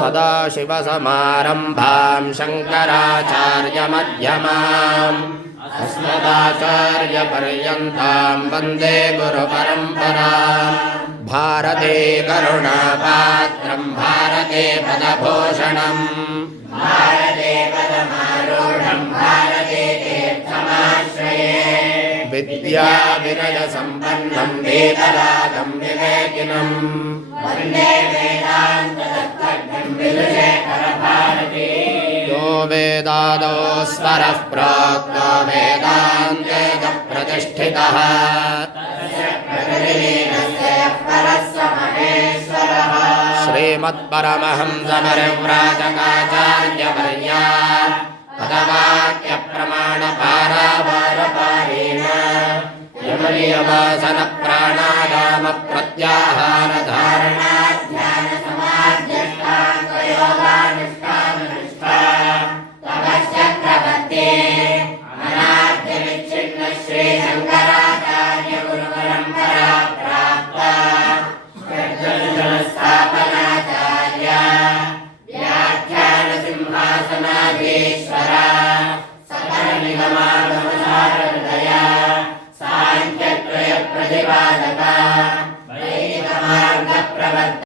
सदाशिवसमारम्भां शङ्कराचार्यमध्यमाम् अस्मदाचार्यपर्यन्तां वन्दे गुरुपरम्पराम् भारते करुणापात्रं भारते पदभूषणम् भारते पदमारूढं भारते तीर्थमाश्रये विद्याविनयसम्पन्नं वेदरागं विवेकिनं वन्दे वेदान्ततत्त्वज्ञं विदुषेखरभारती यो वेदादो स्वरः प्रोक्तो वेदान्ते च प्रतिष्ठितः श्रीमत्परमहंसपरिव्राजकाचार्यवर्या पदवाक्यप्रमाणपारावारपारेण यमनियमासनप्राणायामप्रत्याहारधारणाध्यानसमाध्यष्टाङ्गयोगानुष्ठाननिष्ठा तपश्चक्रवर्ती अनाद्यविच्छिन्न श्रीशङ्कराचार्य गुरुपरम्परा प्राप्ता स्थापनाचार्य व्याख्यानसिंहासनाधीश्वर सकलनिगमागमसारहृदय साङ्ख्यत्रयप्रतिपादक